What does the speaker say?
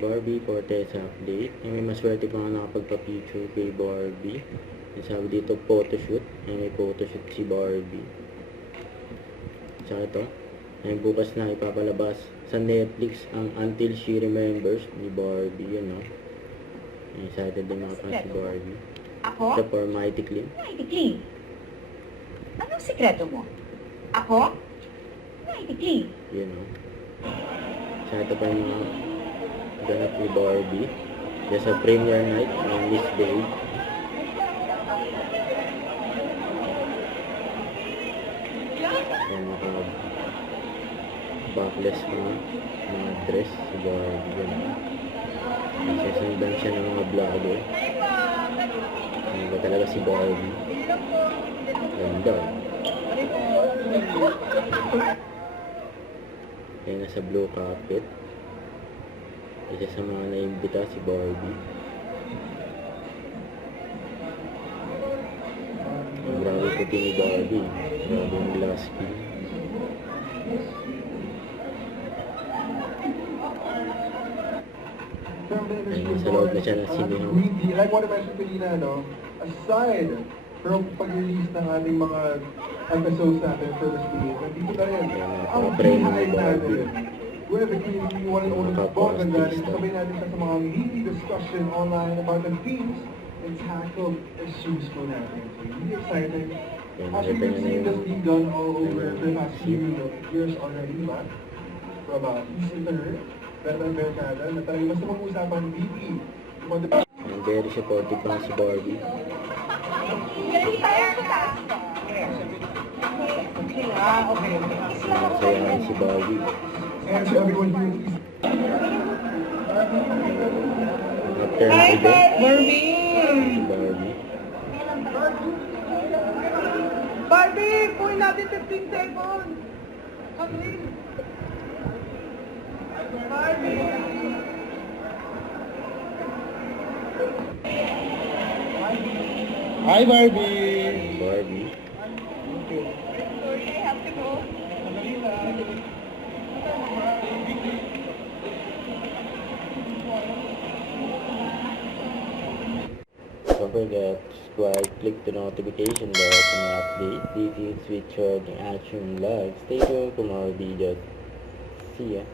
Barbie Fortes update. Yung may maswerte pa nga nakapagpa-picture kay Barbie. Yung sabi dito photoshoot. Yung may photoshoot si Barbie. Tsaka ito. Yung bukas na ipapalabas sa Netflix ang Until She Remembers ni Barbie. Yun, no? Excited din makapasa si Barbie. Ako? Ito for Mighty Clean. Mighty Clean. Anong sikreto mo? Ako? Mighty Clean. Yun, no? Tsaka ito pa yung mga ganap ni Barbie. Kaya sa premiere night ng Miss Babe. Kaya naka-backless mga dress si Barbie. Yun, no? Nagsasundan siya ng mga vlogger. Ano ba talaga si Barbie? Ganda. Kaya nasa blue carpet. Isa sa mga naimbita si Barbie. Ang grabe puti ni Barbie. Grabe yung glass skin. Ayun, sa loob na siya ng sinihaw. Like what I mentioned kanina, no? Aside from pag-release ng ating mga episodes natin for this video, nandito na rin ang behind natin. Where the community one and only boss and galing sabay natin sa mga meaty discussion online about the themes and tackle issues po natin. So really exciting. Actually, we've seen this being done all over for the past few years already, diba? From Easter, Verda Mercada, na talagang basta mag-usapan deeply. And very supportive pa si Barbie. Okay. Masayahan si Barbie. And to everyone here, please. After ng event, Barbie! si Barbie. Barbie! Puhin natin 15 seconds! Okay. Barbie! Hi, Barbie! Barbie. Sorry, I have to go. Don't forget to subscribe, click the notification bell for my update. This is Switch Charging Action Live. Stay tuned for more videos. See ya.